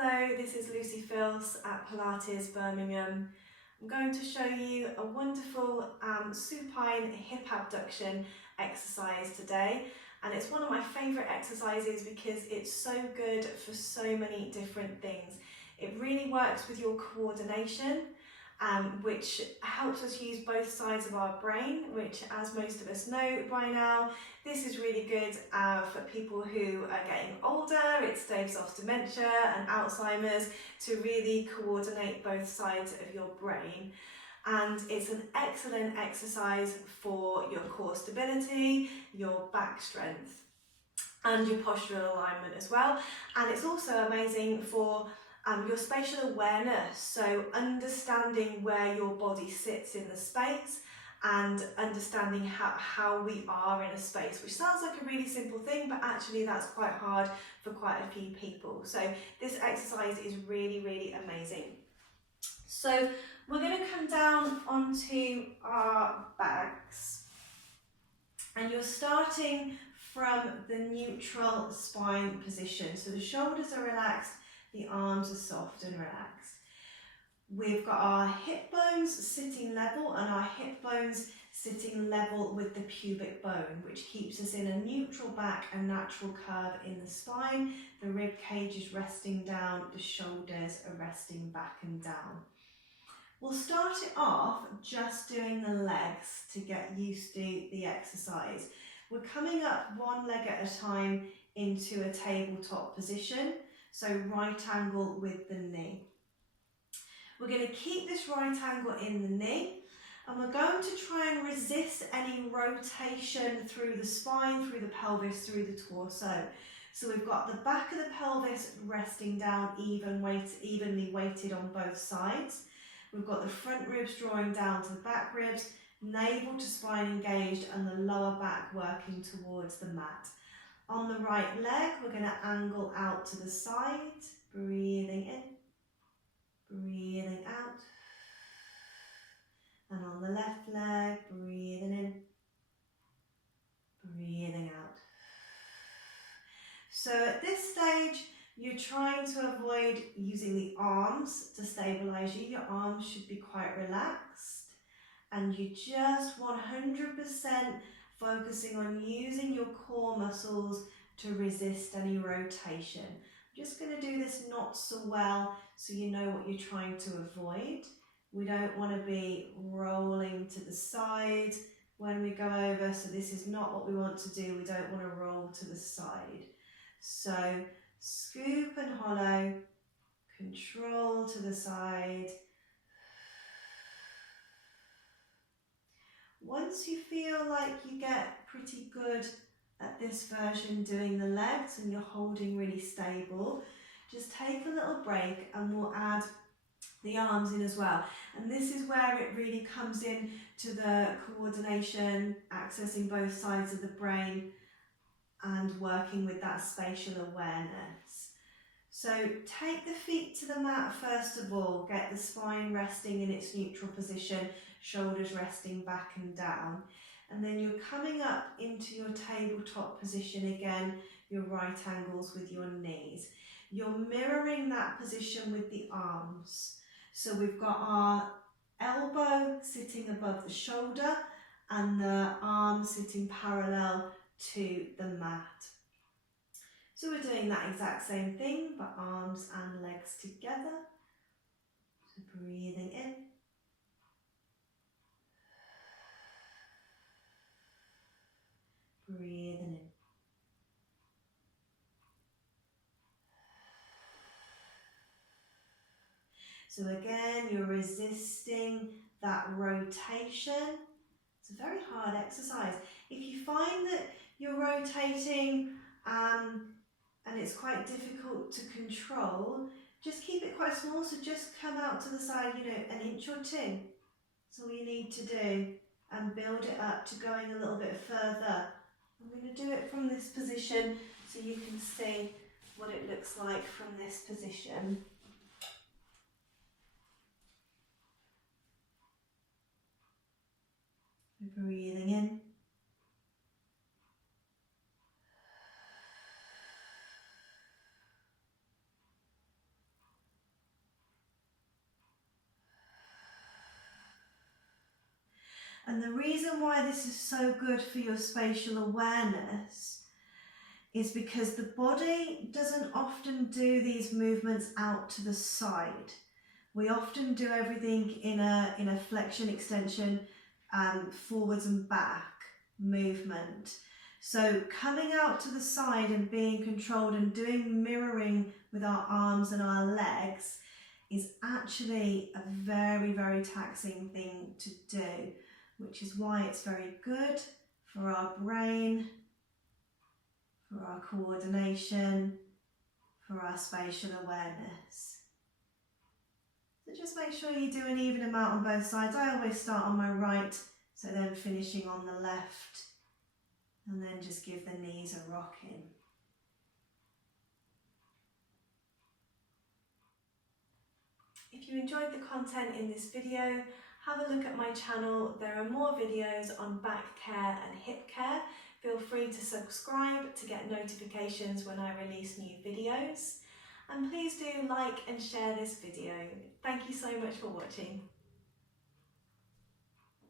Hello, this is Lucy Filce at Pilates Birmingham. I'm going to show you a wonderful supine hip abduction exercise today, and it's one of my favourite exercises because it's so good for so many different things. It really works with your coordination, which helps us use both sides of our brain, which, as most of us know by now, this is really good for people who are getting older. It staves off dementia and Alzheimer's to really coordinate both sides of your brain. And it's an excellent exercise for your core stability, your back strength, and your postural alignment as well. And it's also amazing for your spatial awareness, so understanding where your body sits in the space and understanding how we are in a space, which sounds like a really simple thing, but actually that's quite hard for quite a few people. So this exercise is really, really amazing. So we're going to come down onto our backs, and you're starting from the neutral spine position. So the shoulders are relaxed, the arms are soft and relaxed. We've got our hip bones sitting level and our hip bones sitting level with the pubic bone, which keeps us in a neutral back and natural curve in the spine. The rib cage is resting down, the shoulders are resting back and down. We'll start it off just doing the legs to get used to the exercise. We're coming up one leg at a time into a tabletop position, so right angle with the knee. We're going to keep this right angle in the knee, and we're going to try and resist any rotation through the spine, through the pelvis, through the torso. So we've got the back of the pelvis resting down evenly weighted on both sides. We've got the front ribs drawing down to the back ribs, navel to spine engaged, and the lower back working towards the mat. On the right leg, we're going to angle out to the side, breathing in, breathing out. And on the left leg, breathing in, breathing out. So at this stage, you're trying to avoid using the arms to stabilise you. Your arms should be quite relaxed, and you just 100% focusing on using your core muscles to resist any rotation. I'm just going to do this not so well so you know what you're trying to avoid. We don't want to be rolling to the side when we go over, so this is not what we want to do. We don't want to roll to the side. So scoop and hollow, control to the side. Once you feel like you get pretty good at this version doing the legs and you're holding really stable, just take a little break and we'll add the arms in as well. And this is where it really comes in to the coordination, accessing both sides of the brain and working with that spatial awareness. So take the feet to the mat first of all, get the spine resting in its neutral position, shoulders resting back and down. And then you're coming up into your tabletop position again, your right angles with your knees. You're mirroring that position with the arms. So we've got our elbow sitting above the shoulder and the arm sitting parallel to the mat. So we're doing that exact same thing, but arms and legs together. So breathing in. Breathing in. So again, you're resisting that rotation. It's a very hard exercise. If you find that you're rotating and it's quite difficult to control, just keep it quite small. So just come out to the side, an inch or two. That's all you need to do, and build it up to going a little bit further. I'm going to do it from this position so you can see what it looks like from this position. Breathing in. And the reason why this is so good for your spatial awareness is because the body doesn't often do these movements out to the side. We often do everything in a flexion, extension, forwards and back movement. So coming out to the side and being controlled and doing mirroring with our arms and our legs is actually a very, very taxing thing to do, which is why it's very good for our brain, for our coordination, for our spatial awareness. So just make sure you do an even amount on both sides. I always start on my right, so then finishing on the left, and then just give the knees a rocking. If you enjoyed the content in this video, have a look at my channel. There are more videos on back care and hip care. Feel free to subscribe to get notifications when I release new videos. And please do like and share this video. Thank you so much for watching.